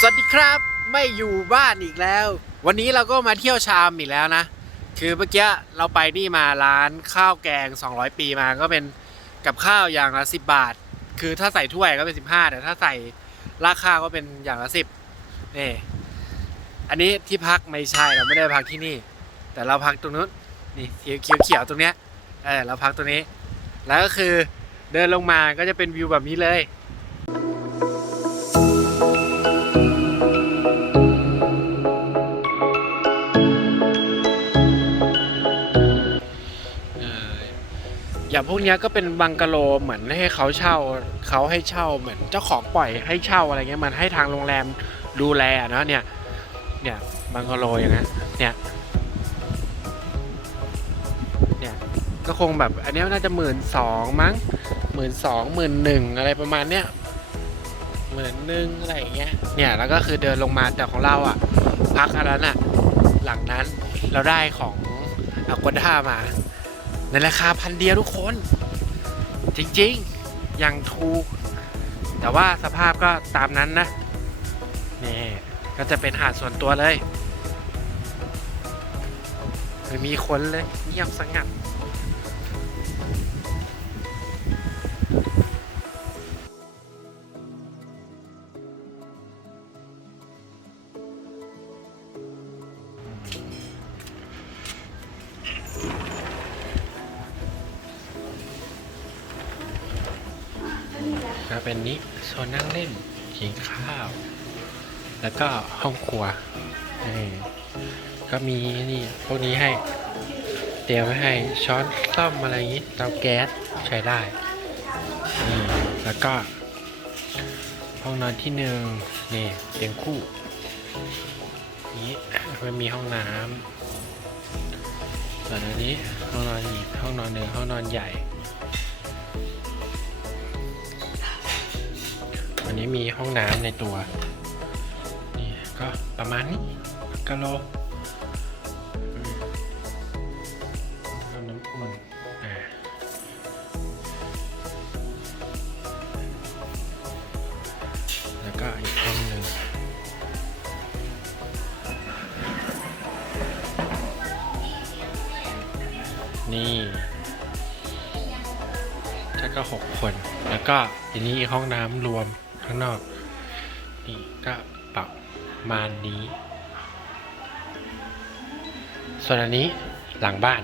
สวัสดีครับไม่อยู่บ้านอีกแล้ว วันนี้เราก็มาเที่ยวชามอีกแล้วนะ คือเมื่อกี้เราไปนี่มาร้านข้าวแกง 200 ปีมาก็เป็นกับข้าวอย่างละ 10 บาท คือถ้าใส่ถ้วยก็เป็น 15 แต่ถ้าใส่ราคาก็เป็นอย่างละ 10นี่อันนี้ที่พักไม่ใช่เราไม่ได้พักที่นี่ แต่เราพักตรงนู้นนี่เขียวเขียวยวตรงเนี้ยเออเราพักตรงนี้ แล้วก็คือเดินลงมาก็จะเป็นวิวแบบนี้เลย อย่างพวกนี้ก็เป็นบังกะโลเหมือนให้เขาเช่าเขาให้เช่าเหมือนเจ้าของปล่อยให้เช่าอะไรเงี้ยมันให้ทางโรงแรมดูแลเนาะเนี่ยเนี่ยบังกะโลอย่างเงี้ยเนี่ยเนี่ยก็คงแบบอันนี้น่าจะหมื่นสองมั้งหมื่นสองหมื่นหนึ่งอะไรประมาณเนี้ยหมื่นหนึ่งอะไรอย่างเงี้ยเนี่ยแล้วก็คือเดินลงมาแต่ของเราอะพักอันนั้นอะหลังนั้นเราได้ของอ g วด้ามา ในราคาพันเดียวทุกคน จริงๆ อย่างถูก แต่ว่าสภาพก็ตามนั้นนะ นี่ ก็จะเป็นหาดส่วนตัวเลยไม่มีคนเลยเงียบสงัด ก็เป็นนี้โซนนั่งเล่นกินข้าว แล้วก็ห้องครัวนี่ก็มีนี่พวกนี้ให้ เตรียมไว้ให้ช้อนซ่อมอะไรอย่างนี้เตาแก๊สใช้ได้แล้วก็ ห้องนอนที่หนึ่งนี่เตียงคู่นี้ไม่มีห้องน้ำส่วนอันนี้ห้องนอนอีกห้องนอนหนึ่งห้องนอนใหญ่ นี้มีห้องน้ำในตัว นี่ก็ประมาณนี้กะโลน้ำอุ่นแล้วก็อีกห้องหนึ่งนี่ถ้าก็หกคน แล้วก็ทีนี้ห้องน้ำรวม ข้างนอกนี่ก็ประมาณนี้ ส่วนอันนี้หลังบ้าน